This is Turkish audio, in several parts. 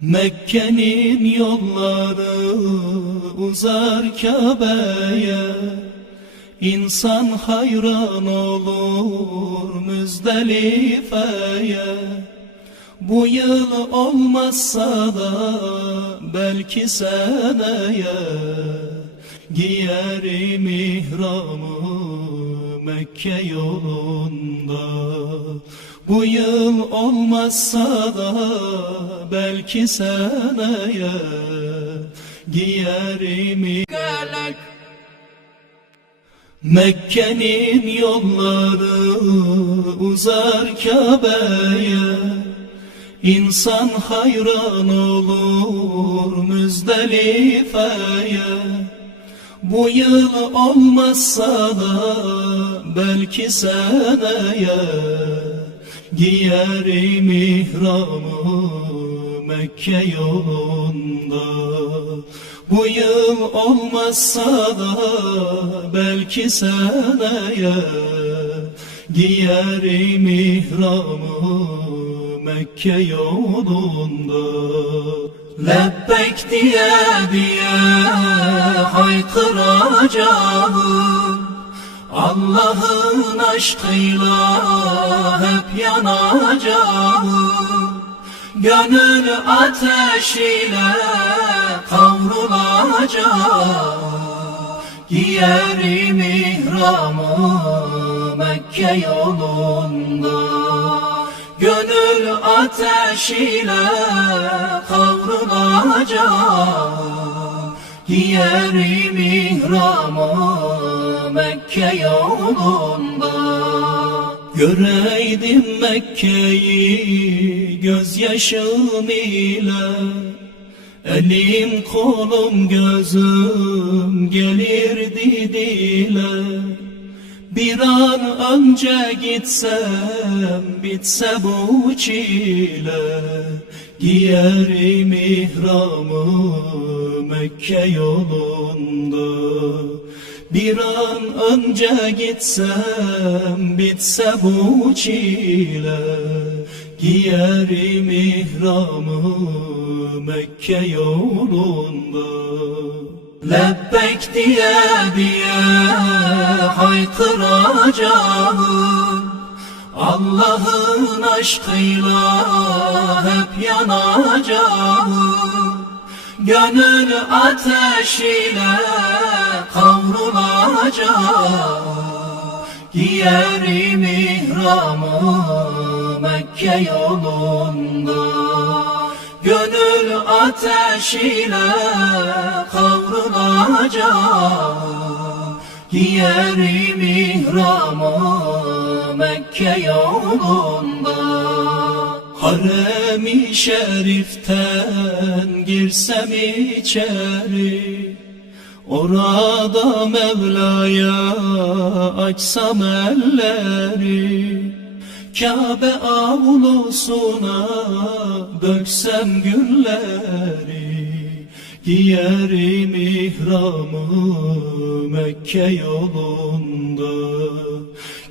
Mekke'nin yolları uzar Kabe'ye, İnsan hayran olur Müzdelife'ye. Bu yıl olmazsa da belki seneye, giyerim ihramı Mekke yolunda. Bu yıl olmazsa da belki seneye, giyerim ihramı. Mekke'nin yolları uzar Kabe'ye, İnsan hayran olur Müzdelife'ye. Bu yıl olmazsa da belki seneye, giyerim ihramı Mekke yolunda. Bu yıl olmazsa da belki seneye, giyerim ihramı Mekke yolunda. Lebbek diye haykıracağım, Allah'ın aşkıyla hep yanacağım. Gönül ateşiyle kavrulacağım, giyerim ihramı Mekke yolunda. Gönül ateşiyle kavrulacağım, giyerim ihramı Mekke yolunda. Göreydim Mekke'yi gözyaşım ile, elim kolum gözüm gelirdi dile. Bir an önce gitsem bitse bu çile, giyerim ihramı Mekke yolunda. Bir an önce gitsem bitse bu çile, giyerim ihramı Mekke yolunda. Lebbek diye haykıracağım, Allah'ın aşkıyla hep yanacağım. Gönül ateşiyle kavrulacağım, giyerim ihramı Mekke yolunda. Gönül ateşiyle kavrulacağım, giyerim ihramı Mekke yolunda. Harem-i şeriften girsem içeri, orada Mevla'ya açsam elleri, Kabe avlusuna döksem gülleri, giyerim ihramı Mekke yolunda.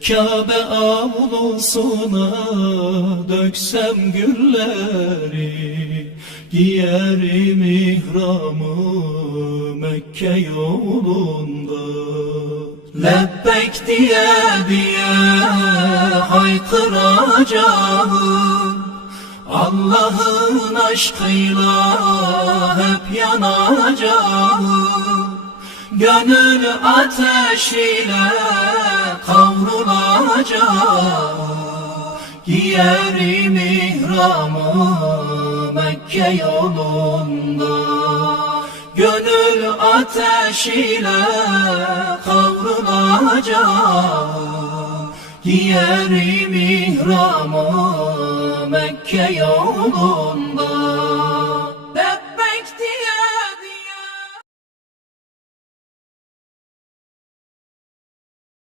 Kabe avlusuna döksem gülleri, giyerim ihramı Mekke yolunda. Lebbek diye haykıracağım, Allah'ın aşkıyla hep yanacağım. Gönül ateşiyle kavrulacağım, giyerim ihramı Mekke yolunda. Gönül ateşiyle kavrulacağım, giyerim ihramı Mekke yolunda.